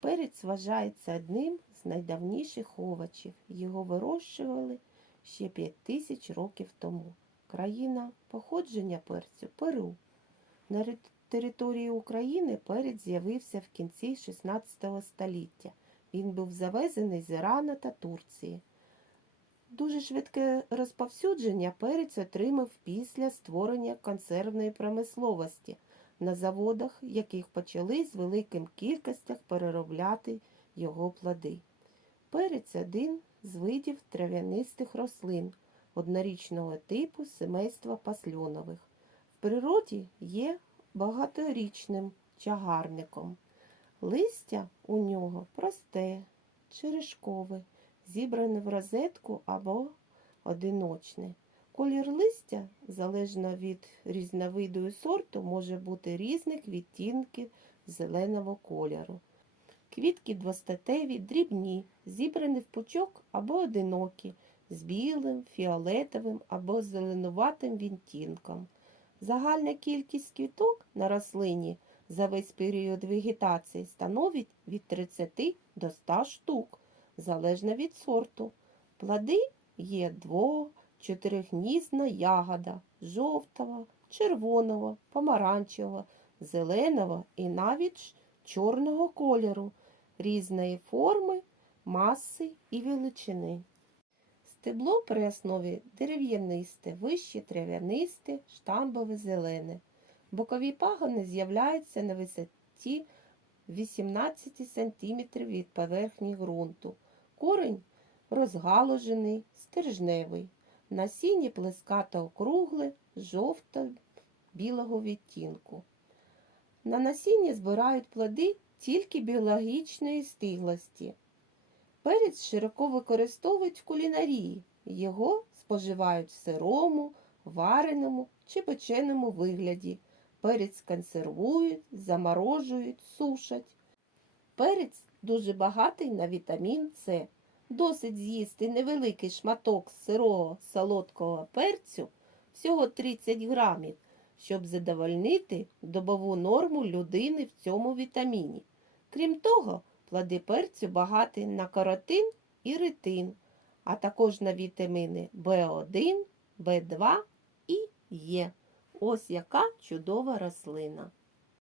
Перець вважається одним з найдавніших овочів. Його вирощували ще 5 тисяч років тому. Країна походження перцю Перу. На території України перець з'явився в кінці 16 століття. Він був завезений з Ірана та Турції. Дуже швидке розповсюдження перець отримав після створення консервної промисловості на заводах, яких почали з великим кількостях переробляти його плоди. Перець один з видів трав'янистих рослин однорічного типу семейства пасльонових. В природі є багаторічним чагарником. Листя у нього просте, черешкове, зібране в розетку або одиночне. Колір листя, залежно від різновиду і сорту, може бути різних відтінків зеленого кольору. Квітки двостатеві, дрібні, зібрані в пучок або одинокі, з білим, фіолетовим або зеленуватим відтінком. Загальна кількість квіток на рослині за весь період вегетації становить від 30 до 100 штук, залежно від сорту. Плоди є дво, чотиригнізна ягода жовтого, червоного, помаранчевого, зеленого і навіть чорного кольору, різної форми, маси і величини. Стебло при основі дерев'янисте, вище трав'янисте, штамбове зелене. Бокові пагони з'являються на висоті 18 см від поверхні ґрунту. Корень розгалужений, стержневий. Насіння плескато округле, жовто-білого відтінку. На насіння збирають плоди тільки біологічної стиглості. Перець широко використовують в кулінарії. Його споживають в сирому, вареному чи печеному вигляді. Перець консервують, заморожують, сушать. Перець дуже багатий на вітамін С. Досить з'їсти невеликий шматок сирого солодкого перцю, всього 30 грамів, щоб задовольнити добову норму людини в цьому вітаміні. Крім того, плоди перцю багаті на каротин і ретин, а також на вітаміни В1, В2 і Е. Ось яка чудова рослина.